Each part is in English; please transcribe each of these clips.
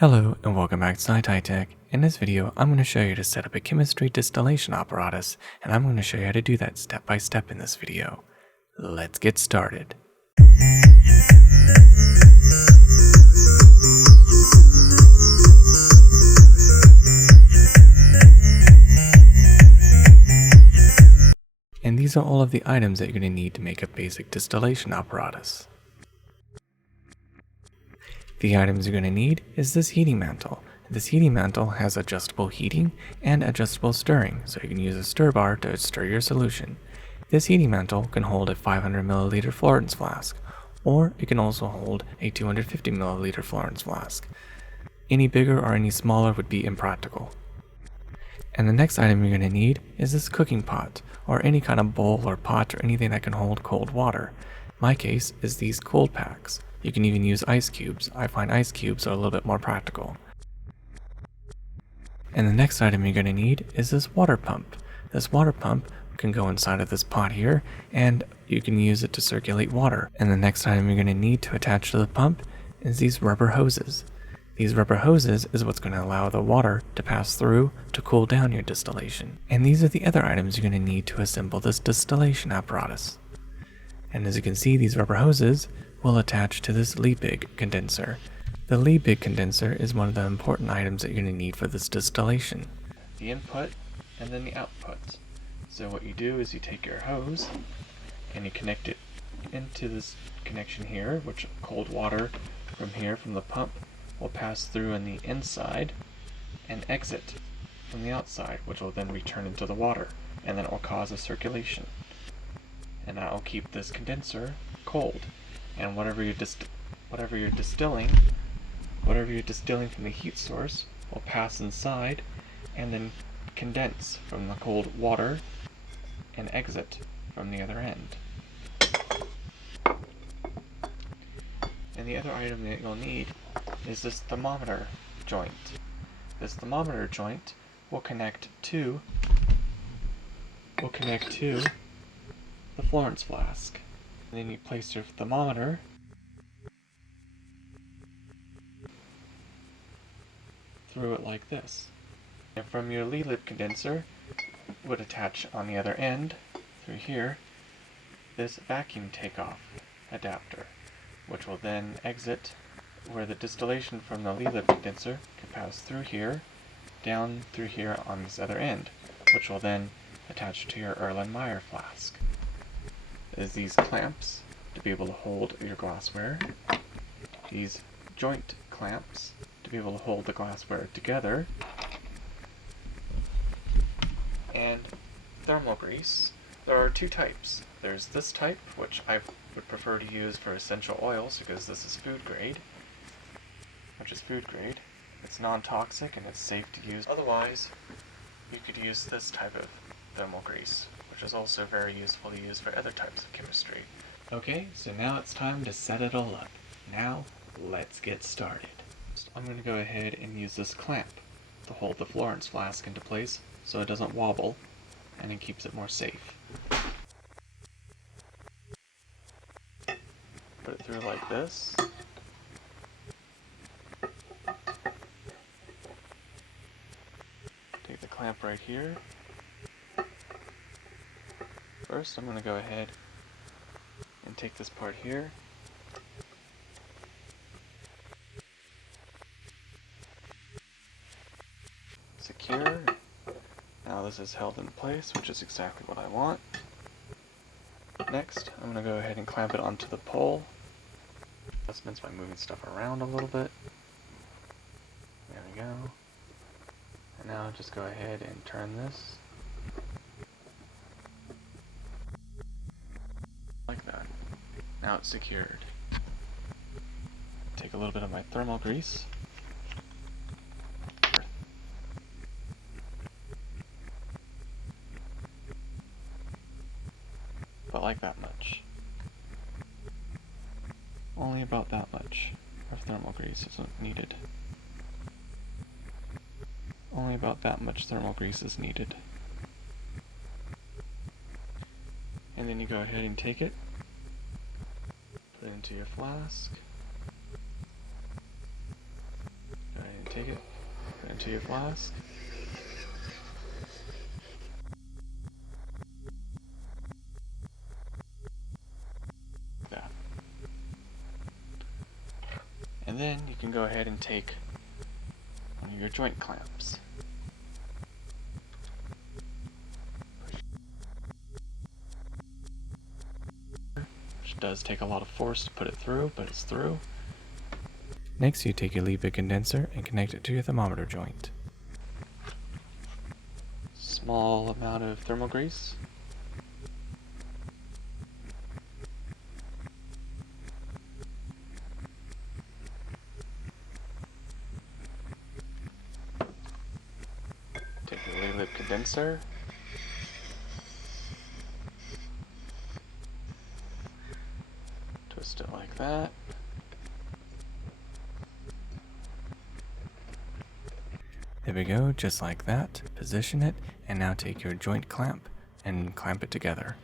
Hello and welcome back to Untitled. In this video, I'm going to show you how to set up a chemistry distillation apparatus, and I'm going to show you how to do that step by step in this video. Let's get started. And these are all of the items that you're going to need to make a basic distillation apparatus. The items you're going to need is this heating mantle. This heating mantle has adjustable heating and adjustable stirring, so you can use a stir bar to stir your solution. This heating mantle can hold a 500 milliliter Florence flask, or it can also hold a 250 milliliter Florence flask. Any bigger or any smaller would be impractical. And the next item you're going to need is this cooking pot, or any kind of bowl or pot or anything that can hold cold water. My case is these cold packs. You can even use ice cubes. I find ice cubes are a little bit more practical. And the next item you're going to need is this water pump. This water pump can go inside of this pot here, and you can use it to circulate water. And the next item you're going to need to attach to the pump is these rubber hoses. These rubber hoses is what's going to allow the water to pass through to cool down your distillation. And these are the other items you're going to need to assemble this distillation apparatus. And as you can see, these rubber hoses will attach to this Liebig condenser. The Liebig condenser is one of the important items that you're going to need for this distillation. The input and then the output. So what you do is you take your hose and you connect it into this connection here, which cold water from here from the pump will pass through on the inside and exit from the outside, which will then return into the water, and then it will cause a circulation. And that will keep this condenser cold. And whatever you're distilling from the heat source will pass inside and then condense from the cold water and exit from the other end. And the other item that you'll need is this thermometer joint. This thermometer joint will connect to the Florence flask. And then you place your thermometer through it like this. And from your Liebig condenser would attach on the other end, through here, this vacuum takeoff adapter, which will then exit where the distillation from the Liebig condenser can pass through here, down through here on this other end, which will then attach to your Erlenmeyer flask. Is these clamps to be able to hold your glassware, these joint clamps to be able to hold the glassware together, and thermal grease. There are two types. There's this type, which I would prefer to use for essential oils because this is food grade, It's non-toxic and it's safe to use. Otherwise, you could use this type of thermal grease, which is also very useful to use for other types of chemistry. Okay, so now it's time to set it all up. Now, let's get started. I'm going to go ahead and use this clamp to hold the Florence flask into place so it doesn't wobble and it keeps it more safe. Put it through like this. Take the clamp right here. First, I'm going to go ahead and take this part here. Secure. Now this is held in place, which is exactly what I want. Next, I'm going to go ahead and clamp it onto the pole. Adjustments by moving stuff around a little bit. There we go. And now just go ahead and turn this like that. Now it's secured. Take a little bit of my thermal grease. But like that much. Only about that much of thermal grease is needed. Only about that much thermal grease is needed. And then you go ahead and take it, put it into your flask, go ahead take it, put it into your flask. That. And then you can go ahead and take one of your joint clamps. Which does take a lot of force to put it through, but it's through. Next, you take your Liebig condenser and connect it to your thermometer joint. Small amount of thermal grease. Take your Liebig condenser. Twist it like that. There we go, just like that. Position it, and now take your joint clamp and clamp it together.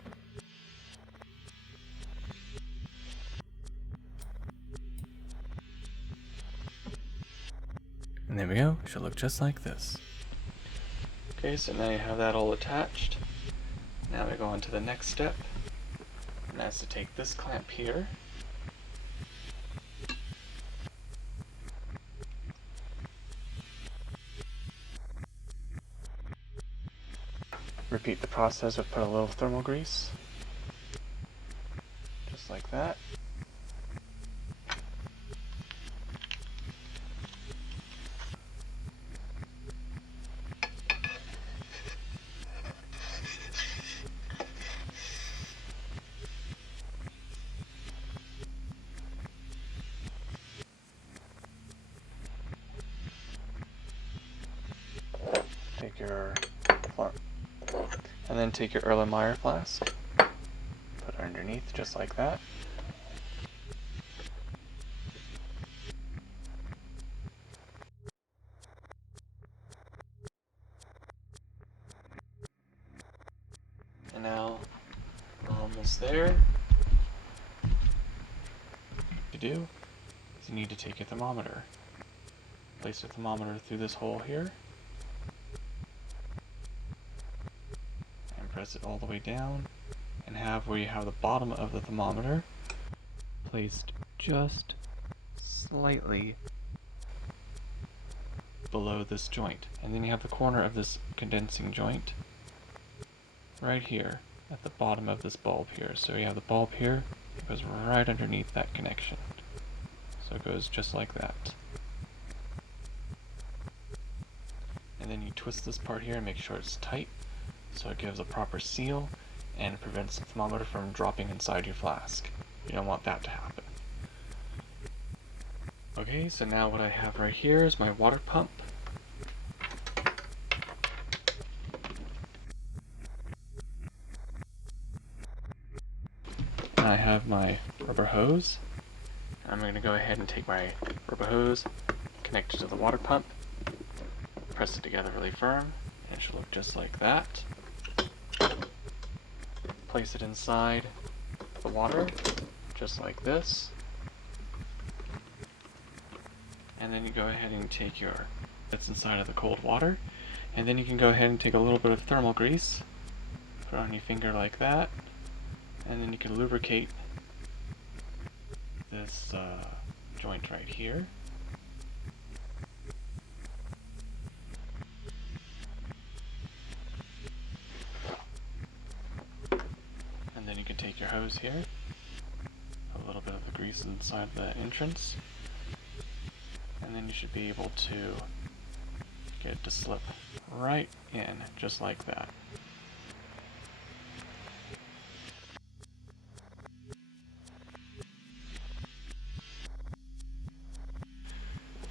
And there we go, it should look just like this. Okay, so now you have that all attached. Now we go on to the next step, and that's to take this clamp here. Repeat the process of put a little thermal grease, just like that. Take your and then take your Erlenmeyer flask, put it underneath just like that. And now we're almost there. What you do is you need to take a thermometer. Place your thermometer through this hole here. Press it all the way down, and have where you have the bottom of the thermometer placed just slightly below this joint. And then you have the corner of this condensing joint right here at the bottom of this bulb here. So you have the bulb here, it goes right underneath that connection. So it goes just like that. And then you twist this part here and make sure it's tight, so it gives a proper seal and prevents the thermometer from dropping inside your flask. You don't want that to happen. Okay, so now what I have right here is my water pump. And I have my rubber hose. I'm going to go ahead and take my rubber hose, connect it to the water pump, press it together really firm, and it should look just like that. Place it inside the water, just like this. And then you go ahead and take that's inside of the cold water. And then you can go ahead and take a little bit of thermal grease, put it on your finger like that, and then you can lubricate this joint right here. And then you can take your hose here, a little bit of the grease inside the entrance, and then you should be able to get it to slip right in, just like that.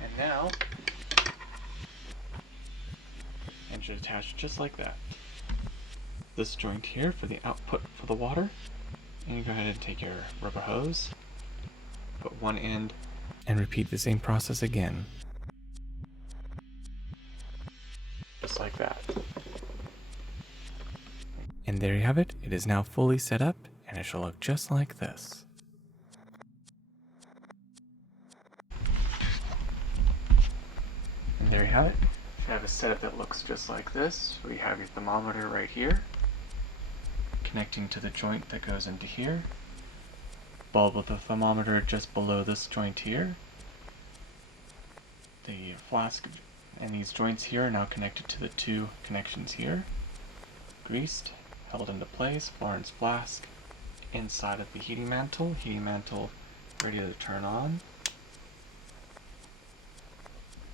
And now, it should attach just like that. This joint here for the output for the water, and you go ahead and take your rubber hose, put one end, and repeat the same process again. Just like that. And there you have it. It is now fully set up, and it shall look just like this. there you have it. You have a setup that looks just like this. We have your thermometer right here, connecting to the joint that goes into here. Bulb with the thermometer just below this joint here. The flask and these joints here are now connected to the two connections here. Greased, held into place, Florence flask inside of the heating mantle ready to turn on.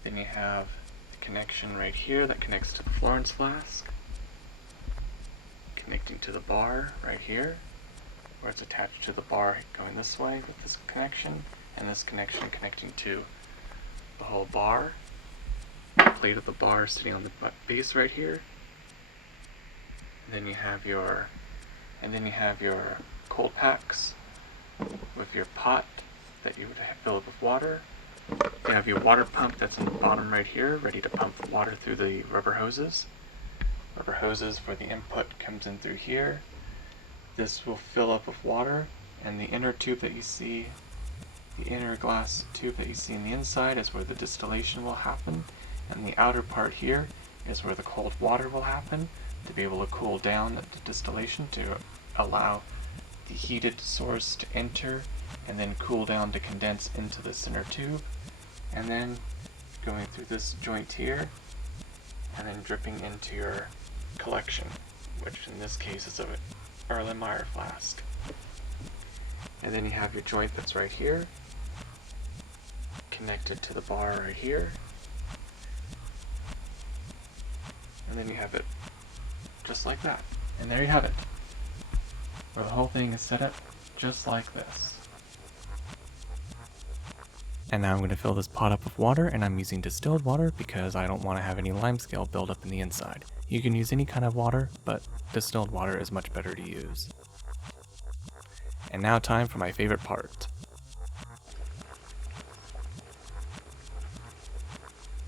Then you have the connection right here that connects to the Florence flask, connecting to the bar right here, where it's attached to the bar going this way with this connection, and this connection connecting to the whole bar. The plate of the bar sitting on the base right here. And then you have your cold packs with your pot that you would fill up with water. You have your water pump that's in the bottom right here, ready to pump the water through the rubber hoses. Rubber hoses for the input comes in through here. This will fill up with water, and the inner tube that you see, the inner glass tube that you see in the inside is where the distillation will happen, and the outer part here is where the cold water will happen to be able to cool down the distillation to allow the heated source to enter and then cool down to condense into the center tube, and then going through this joint here and then dripping into your collection, which in this case is a Erlenmeyer flask. And then you have your joint that's right here, connected to the bar right here, and then you have it just like that. And there you have it, where the whole thing is set up just like this. And now I'm going to fill this pot up with water, and I'm using distilled water because I don't want to have any limescale build up in the inside. You can use any kind of water, but distilled water is much better to use. And now time for my favorite part.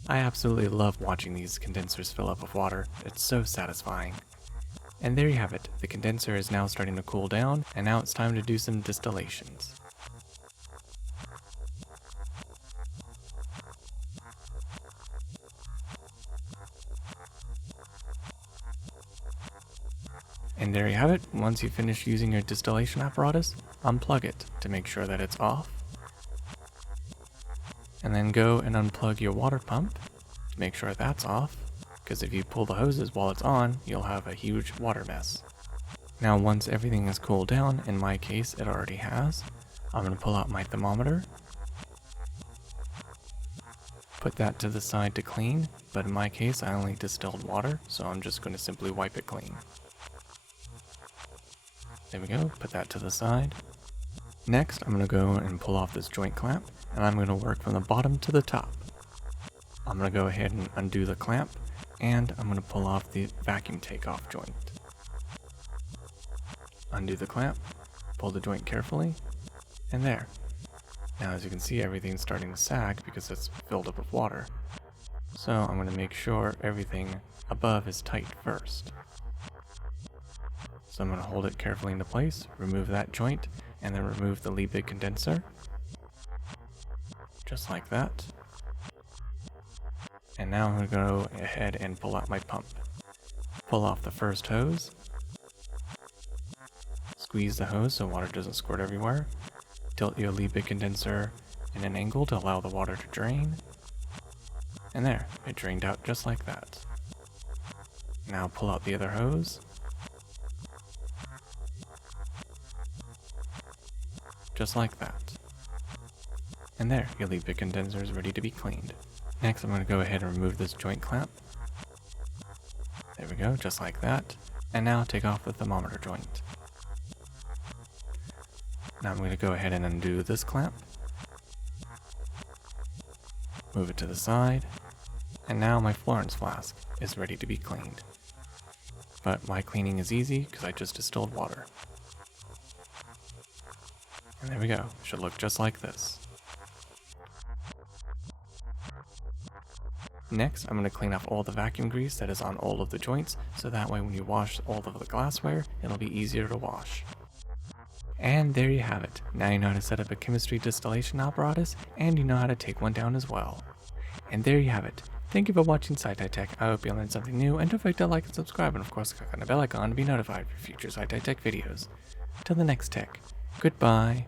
I absolutely love watching these condensers fill up with water. It's so satisfying. And there you have it. The condenser is now starting to cool down, and now it's time to do some distillations. And there you have it. Once you finish using your distillation apparatus, unplug it to make sure that it's off. And then go and unplug your water pump to make sure that's off, because if you pull the hoses while it's on, you'll have a huge water mess. Now once everything is cooled down, in my case it already has, I'm going to pull out my thermometer, put that to the side to clean, but in my case I only distilled water, so I'm just going to simply wipe it clean. There we go, put that to the side. Next, I'm going to go and pull off this joint clamp, and I'm going to work from the bottom to the top. I'm going to go ahead and undo the clamp, and I'm going to pull off the vacuum takeoff joint. Undo the clamp, pull the joint carefully, and there. Now as you can see, everything's starting to sag because it's filled up with water. So I'm going to make sure everything above is tight first. So I'm going to hold it carefully into place, remove that joint, and then remove the Liebig condenser. Just like that. And now I'm going to go ahead and pull out my pump. Pull off the first hose. Squeeze the hose so water doesn't squirt everywhere. Tilt your Liebig condenser in an angle to allow the water to drain. And there, it drained out just like that. Now pull out the other hose. Just like that. And there, your Liebig condenser is ready to be cleaned. Next I'm going to go ahead and remove this joint clamp. There we go, just like that. And now take off the thermometer joint. Now I'm going to go ahead and undo this clamp. Move it to the side. And now my Florence flask is ready to be cleaned. But my cleaning is easy because I just distilled water. And there we go, should look just like this. Next, I'm going to clean off all the vacuum grease that is on all of the joints, so that way when you wash all of the glassware, it'll be easier to wash. And there you have it. Now you know how to set up a chemistry distillation apparatus, and you know how to take one down as well. And there you have it. Thank you for watching SciTi Tech. I hope you learned something new, and don't forget to like and subscribe, and of course click on the bell icon to be notified for future SciTi Tech videos. Till the next tech, goodbye.